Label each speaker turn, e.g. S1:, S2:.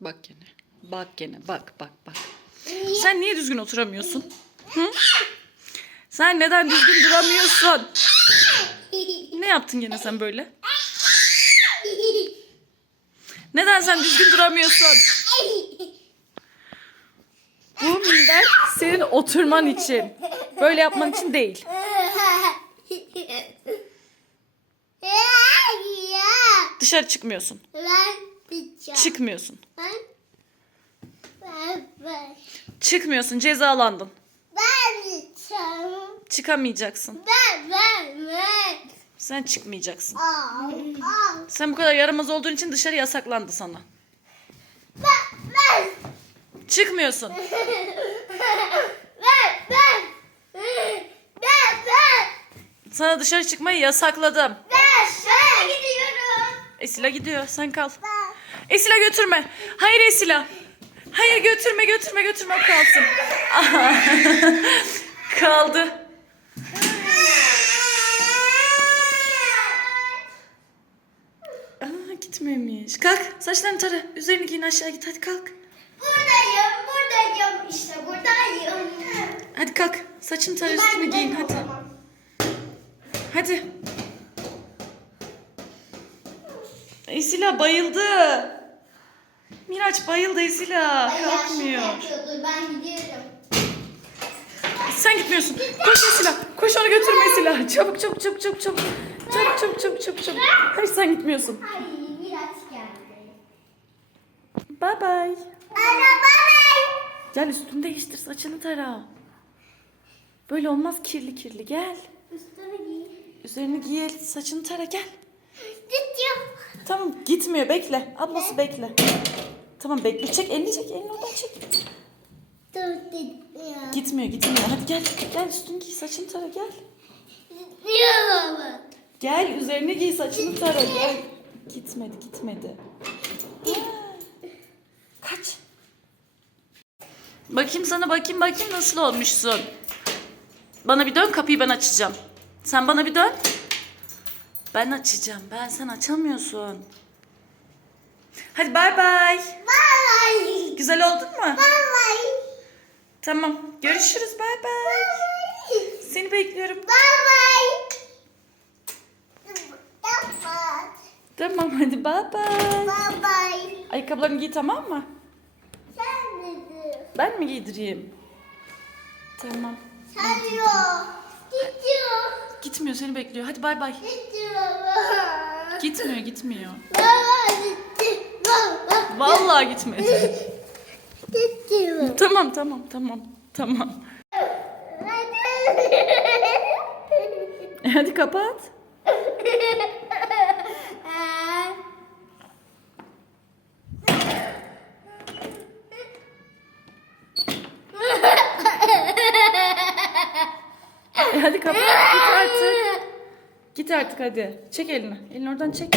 S1: Bak gene. Bak gene. Bak bak bak. Sen niye düzgün oturamıyorsun? Hı? Sen neden düzgün duramıyorsun? Ne yaptın gene sen böyle? Neden sen düzgün duramıyorsun? Bu minder senin oturman için. Böyle yapman için değil. Dışarı çıkmıyorsun. Çıkmıyorsun. Çıkmıyorsun. Cezalandın. Çıkamayacaksın. Sen çıkmayacaksın. Sen bu kadar yaramaz olduğun için dışarı yasaklandı sana. Çıkmıyorsun. Sana dışarı çıkmayı yasakladım. Esila gidiyor. Sen kal. Esila götürme. Hayır Esila. Hayır götürme götürme götürme kalsın. Kaldı. Aa, gitmemiş. Kalk saçlarını tara. Üzerini giyin aşağı git hadi kalk.
S2: Buradayım, buradayım, işte buradayım.
S1: Hadi kalk. Saçını tara üstünü giyin hadi. Hadi. Esila bayıldı. Miraç bayıldı Esila. Kalkmıyor.
S2: Ben gidiyorum.
S1: Sen gitmiyorsun. Koş Esila. Koş onu götürme Esila. Çabuk çabuk çabuk çabuk çabuk. Çabuk çabuk çabuk çabuk çabuk. Hayır sen gitmiyorsun.
S2: Ay Miraç geldi.
S1: Bye bye.
S2: Araba
S1: Gel üstünü değiştir saçını tara. Böyle olmaz kirli kirli gel.
S2: Üstünü giy.
S1: Üzerini giy saçını tara gel.
S2: Gidiyorum.
S1: Tamam gitmiyor bekle. Ablası bekle. Tamam bekle çek elini çek elini oradan çek.
S2: Dur gidiyorum.
S1: Gitmiyor gitmiyor hadi gel. Gel üstünü giy saçını tara gel.
S2: Gidiyorum.
S1: Gel üzerini giy saçını tara gel. Gitmedi gitmedi. Kaç. Bakayım sana bakayım bakayım nasıl olmuşsun. Bana bir dön kapıyı ben açacağım. Sen bana bir dön. Ben açacağım. Ben sen açamıyorsun. Hadi bay bay.
S2: Bye.
S1: Güzel oldun mu?
S2: Bye.
S1: Tamam. Görüşürüz. Bay bay. Seni bekliyorum.
S2: Bye bye. Kapat.
S1: Tamam hadi bay bay.
S2: Bye bye.
S1: Ayakkabılarını giy tamam mı?
S2: Sen nedir?
S1: Ben mi giydireyim? Tamam.
S2: Yok. Gidiyor.
S1: Gitmiyor seni bekliyor. Hadi bay bay.
S2: Gidiyor.
S1: Gitmiyor gitmiyor.
S2: Baba.
S1: Vallahi gitmedi.
S2: Gidiyor.
S1: tamam tamam tamam. Tamam. Hadi kapat. Hadi kapat. Git artık. Git artık hadi. Çek elini. Elini oradan çek.